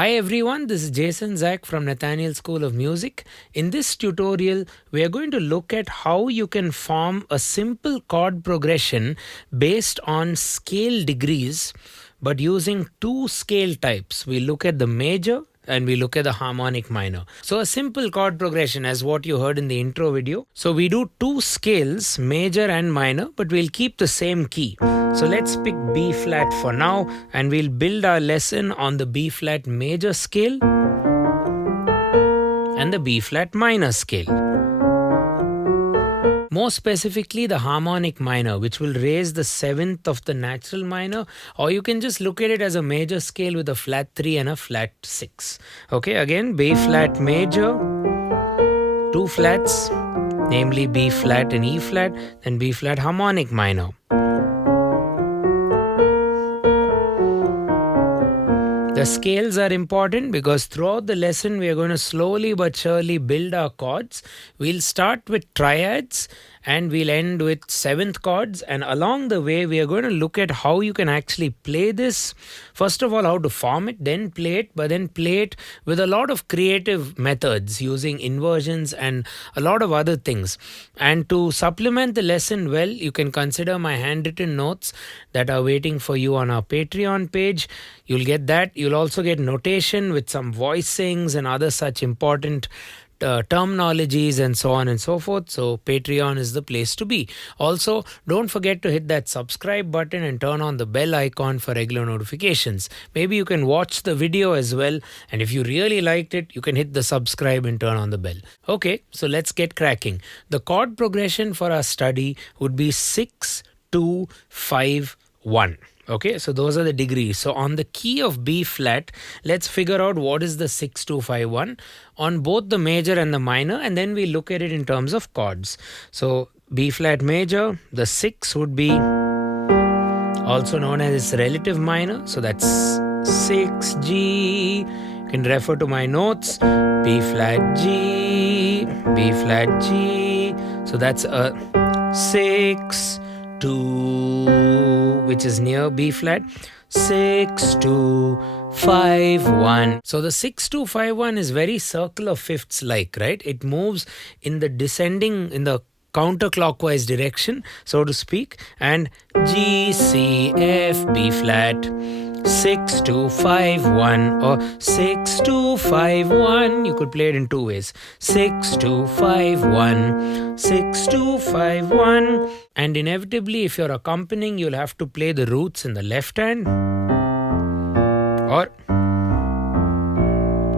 Hi everyone, this is Jason Zach from Nathaniel School of Music. In this tutorial, we are going to look at how you can form a simple chord progression based on scale degrees, but using two scale types. We look at the major and we look at the harmonic minor. So a simple chord progression as what you heard in the intro video. So we do two scales, major and minor, but we'll keep the same key. So let's pick B flat for now and we'll build our lesson on the B flat major scale and the B flat minor scale. More specifically, the harmonic minor, which will raise the seventh of the natural minor, or you can just look at it as a major scale with a flat 3 and a flat 6. Okay, again, B flat major, two flats, namely B flat and E flat, then B flat harmonic minor. The scales are important because throughout the lesson we are going to slowly but surely build our chords. We'll start with triads and we'll end with seventh chords, and along the way we are going to look at how you can actually play this. First of all, how to form it, then play it, but then play it with a lot of creative methods using inversions and a lot of other things. And to supplement the lesson well, you can consider my handwritten notes that are waiting for you on our Patreon page. You'll get that. You'll also get notation with some voicings and other such important terminologies and so on and so forth. So Patreon is the place to be. Also, don't forget to hit that subscribe button and turn on the bell icon for regular notifications. Maybe you can watch the video as well, and if you really liked it, you can hit the subscribe and turn on the bell. Okay, so let's get cracking. The chord progression for our study would be 6, 2, 5, 1. Okay, so those are the degrees. So on the key of B flat, let's figure out what is the 6, 2, 5, 1 on both the major and the minor, and then we look at it in terms of chords. So B flat major, the 6 would be also known as its relative minor. So that's 6G. You can refer to my notes. B flat G, B flat G. So that's a 6, 2, which is near B flat, 6, 2, 5, 1. So the 6, 2, 5, 1 is very circle of fifths like, right? It moves in the descending, in the counterclockwise direction, so to speak, and G, C, F, B flat, 6, 2, 5, 1, or 6, 2, 5, 1. You could play it in two ways. 6, 2, 5, 1, 6, 2, 5, 1. And inevitably, if you're accompanying, you'll have to play the roots in the left hand, or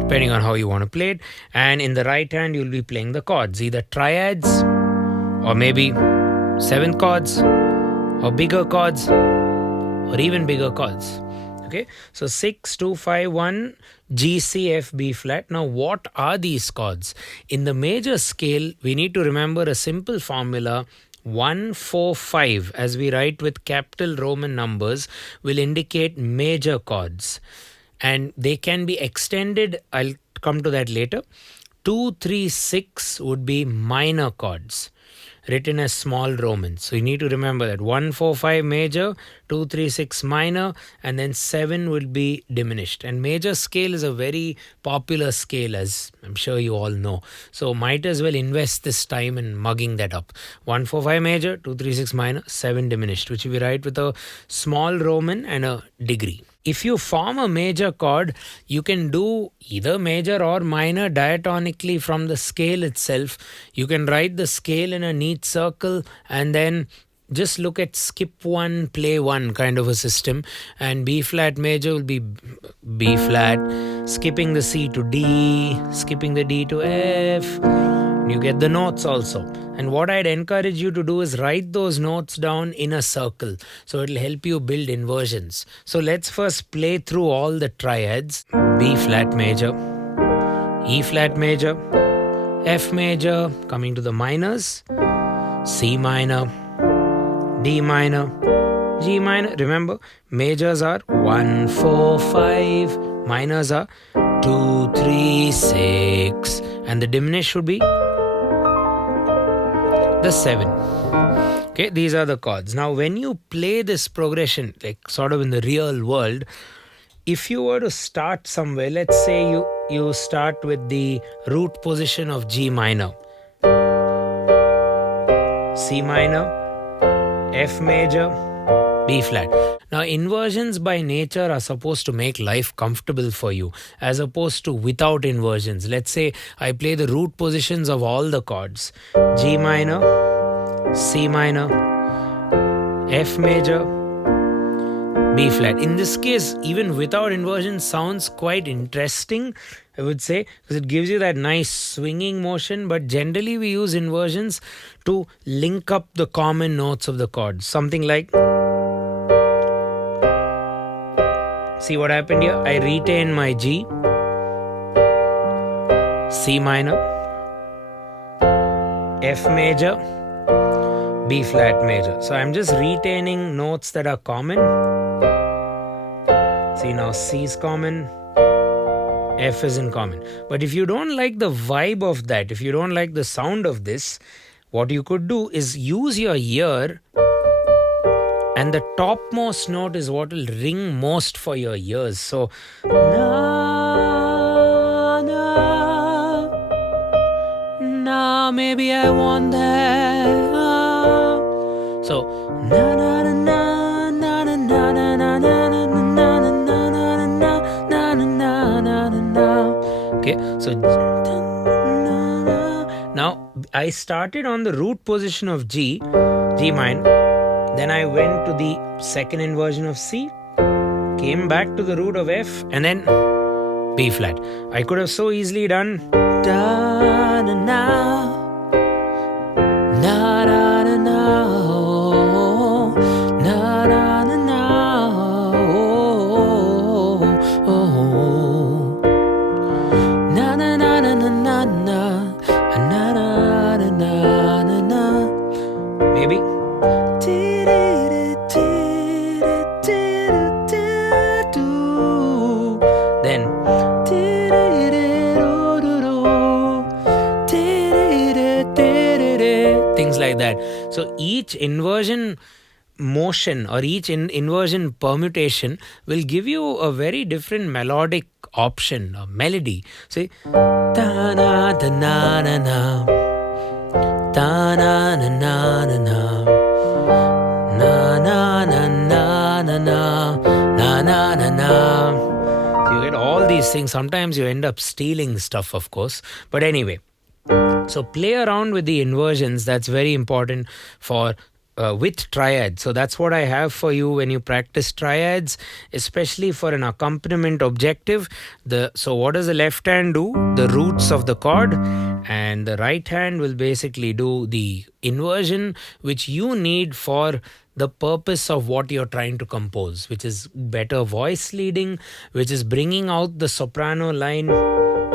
depending on how you want to play it. And in the right hand, you'll be playing the chords, either triads, or maybe seventh chords, or bigger chords, or even bigger chords. Okay, so 6, 2, 5, 1, G, C, F, B flat. Now, what are these chords? In the major scale, we need to remember a simple formula. 1, 4, 5, as we write with capital Roman numbers, will indicate major chords. And they can be extended. I'll come to that later. 2, 3, 6 would be minor chords, written as small Romans. So you need to remember that 1, 4, 5 major, 2, 3, 6 minor, and then 7 will be diminished. And major scale is a very popular scale, as I'm sure you all know. So might as well invest this time in mugging that up. 1, 4, 5 major, 2, 3, 6 minor, 7 diminished, which we write with a small Roman and a degree. If you form a major chord, you can do either major or minor diatonically from the scale itself. You can write the scale in a neat circle and then just look at skip 1, play 1 kind of a system. And B flat major will be B flat, skipping the C to D, skipping the D to F. You get the notes also. And what I'd encourage you to do is write those notes down in a circle. So it'll help you build inversions. So let's first play through all the triads. B flat major, E flat major, F major, coming to the minors, C minor, D minor, G minor. Remember, majors are 1, 4, 5. Minors are 2, 3, 6. And the diminished should be the 7. Okay, these are the chords. Now, when you play this progression, like sort of in the real world, if you were to start somewhere, let's say you start with the root position of G minor, C minor, F major, B flat. Now, inversions by nature are supposed to make life comfortable for you, as opposed to without inversions. Let's say I play the root positions of all the chords: G minor, C minor, F major, B flat. In this case, even without inversion, sounds quite interesting, I would say, because it gives you that nice swinging motion. But generally, we use inversions to link up the common notes of the chords. Something like, see what happened here? I retain my G, C minor, F major, B flat major. So I'm just retaining notes that are common. See, now C is common, F is in common. But if you don't like the vibe of that, if you don't like the sound of this, what you could do is use your ear, and the topmost note is what will ring most for your ears. So, na, na, na, maybe I want that. So, na, na, na, na, na, na, na, na, na, na, okay, so now I started on the root position of G minor, then I went to the second inversion of C, came back to the root of F, and then B flat. I could have so easily done da na na na na na na na na na na na na na na na na na na, maybe. Then things like that. So each inversion motion or each inversion permutation will give you a very different melodic option, a melody. See, da na da na na na, da na na na na na, na na na na na na na na na. So you get all these things. Sometimes you end up stealing stuff, of course. But anyway, so play around with the inversions. That's very important for with triads. So that's what I have for you when you practice triads, especially for an accompaniment objective. So what does the left hand do? The roots of the chord, and the right hand will basically do the inversion, which you need for the purpose of what you're trying to compose, which is better voice leading, which is bringing out the soprano line,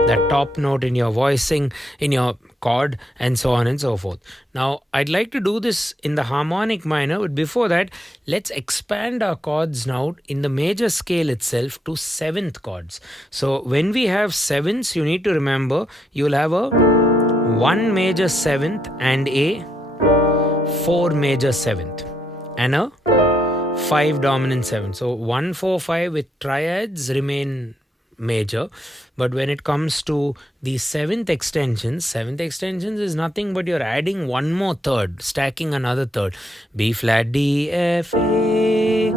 that top note in your voicing, in your chord, and so on and so forth. Now, I'd like to do this in the harmonic minor, but before that, let's expand our chords now in the major scale itself to seventh chords. So when we have sevenths, you need to remember you'll have a 1 major seventh and a 4 major seventh and a 5 dominant seventh. So 1, 4, 5 with triads remain major, but when it comes to the seventh extensions is nothing but you're adding one more third, stacking another third, B flat, D, F, A.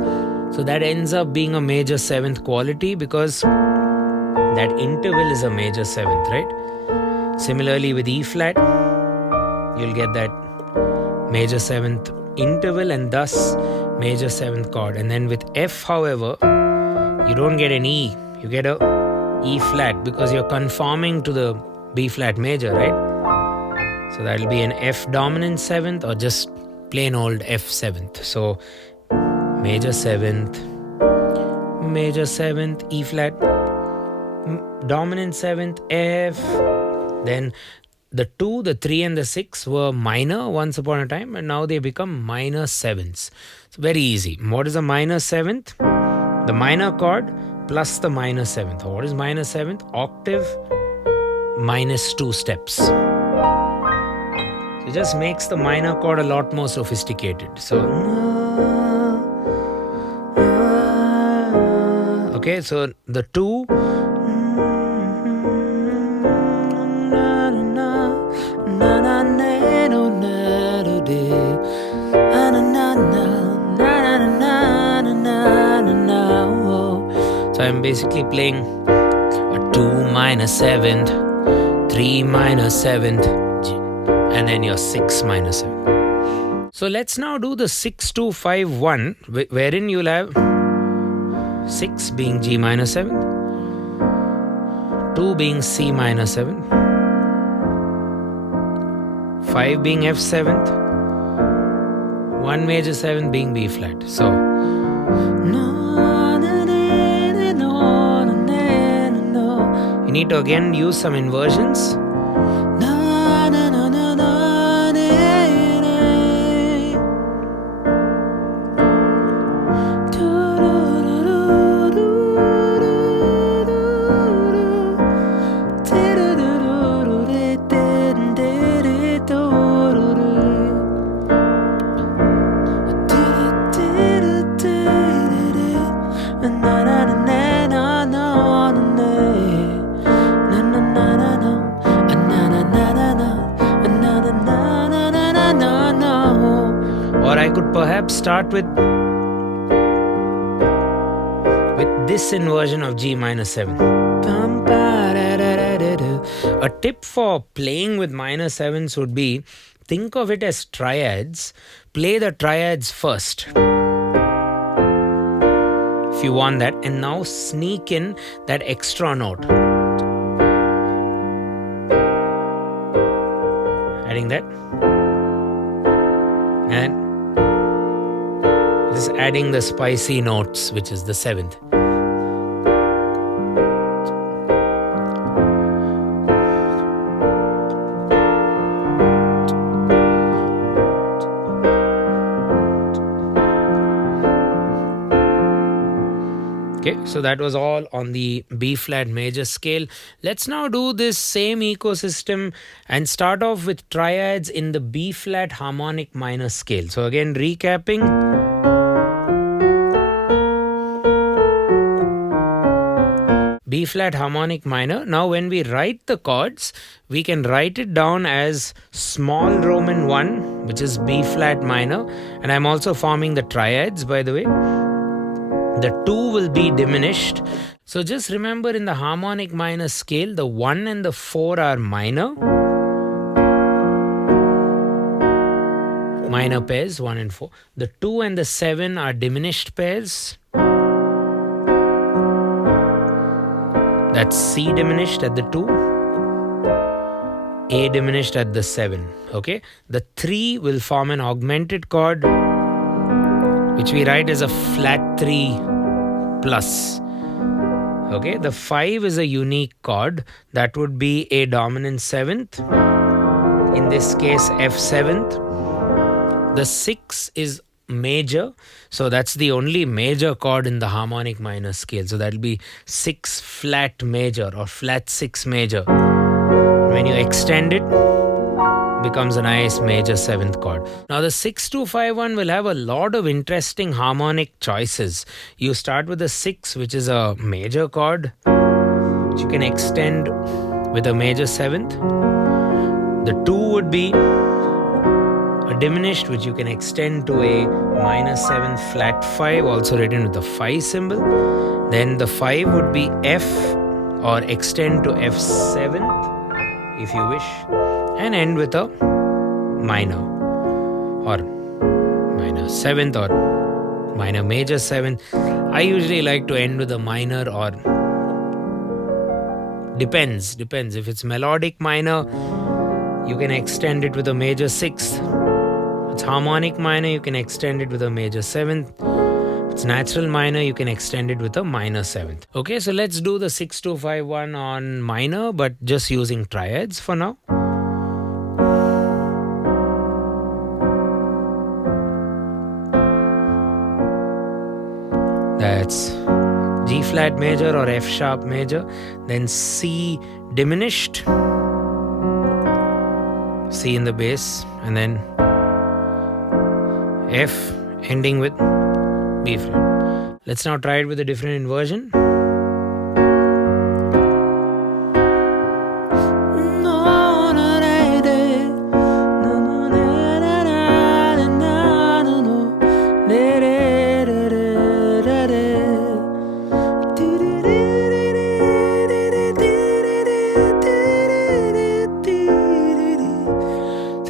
So that ends up being a major seventh quality because that interval is a major seventh, right? Similarly with E flat, you'll get that major seventh interval and thus major seventh chord. And then with F, however, you don't get an E, you get a E flat because you're conforming to the B flat major, right? So that'll be an F dominant seventh or just plain old F seventh. So major seventh, E flat, dominant seventh, F. Then the 2, the 3 and the 6 were minor once upon a time, and now they become minor sevenths. It's very easy. What is a minor seventh? The minor chord plus the minor seventh. What is minor seventh? Octave minus 2 steps. So it just makes the minor chord a lot more sophisticated. So Okay, so the 2. So I'm basically playing a 2 minor 7th, 3 minor 7th, and then your 6 minor 7th. So let's now do the 6-2-5-1, wherein you'll have 6 being G minor 7th, 2 being C minor 7th, 5 being F 7th, 1 major 7th being B flat. So you need to again use some inversions. Or I could perhaps start with this inversion of G minor 7. A tip for playing with minor 7s would be, think of it as triads. Play the triads first, if you want that, and now sneak in that extra note. Adding that. And just adding the spicy notes, which is the 7th. Okay, so that was all on the B flat major scale. Let's now do this same ecosystem and start off with triads in the B flat harmonic minor scale. So again, recapping. B flat harmonic minor. Now when we write the chords, we can write it down as small Roman 1, which is B flat minor. And I'm also forming the triads, by the way. The 2 will be diminished. So just remember, in the harmonic minor scale, the 1 and the 4 are minor pairs, 1 and 4. The 2 and the 7 are diminished pairs. That's C diminished at the 2, A diminished at the 7. Okay, the 3 will form an augmented chord, which we write as a flat 3 plus. Okay, the 5 is a unique chord, that would be a dominant 7th, in this case F 7th. The 6 is major, so that's the only major chord in the harmonic minor scale. So that will be 6 flat major or flat 6 major. When you extend it, becomes a nice major 7th chord. Now the 6-2-5-1 will have a lot of interesting harmonic choices. You start with the 6, which is a major chord, which you can extend with a major 7th. The 2 would be a diminished, which you can extend to a minor 7th flat 5, also written with the 5 symbol. Then the 5 would be F, or extend to F 7th if you wish, and end with a minor, or minor 7th, or minor major 7th. I usually like to end with a minor, or depends. If it's melodic minor, you can extend it with a major 6th. It's harmonic minor, you can extend it with a major 7th. It's natural minor, you can extend it with a minor 7th. Okay, so let's do the 6-2-5-1 on minor, but just using triads for now. That's G flat major or F sharp major, then C diminished, C in the bass, and then F ending with B flat. Let's now try it with a different inversion.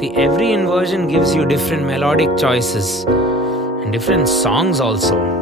See, every inversion gives you different melodic choices and different songs also.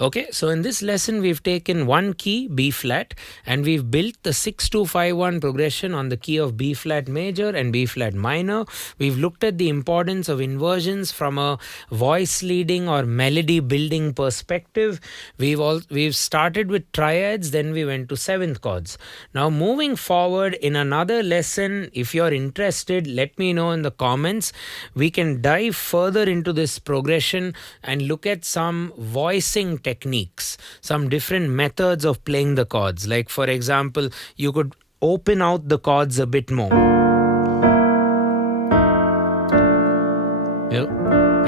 Okay, so in this lesson, we've taken one key, B flat, and we've built the 6-2-5-1 progression on the key of B flat major and B flat minor. We've looked at the importance of inversions from a voice leading or melody building perspective. We've started with triads, then we went to seventh chords. Now, moving forward in another lesson, if you're interested, let me know in the comments. We can dive further into this progression and look at some voicing techniques, some different methods of playing the chords. Like, for example, you could open out the chords a bit more.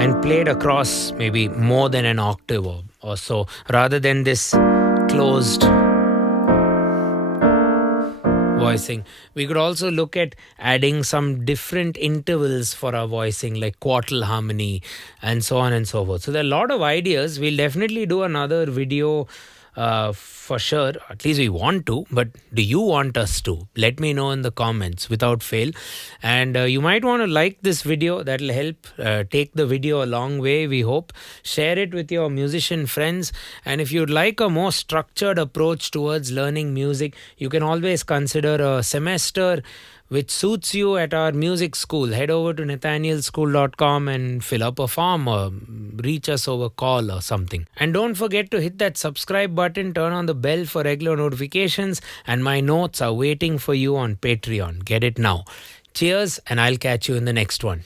And play it across maybe more than an octave or so, rather than this closed voicing. We could also look at adding some different intervals for our voicing, like quartal harmony and so on and so forth. So there are a lot of ideas. We'll definitely do another video for sure. At least we want to, but do you want us to? Let me know in the comments without fail. And you might want to like this video. That'll help take the video a long way, we hope. Share it with your musician friends. And if you'd like a more structured approach towards learning music, you can always consider a semester which suits you at our music school. Head over to nathanielschool.com and fill up a form or reach us over call or something. And don't forget to hit that subscribe button, turn on the bell for regular notifications, and my notes are waiting for you on Patreon. Get it now. Cheers, and I'll catch you in the next one.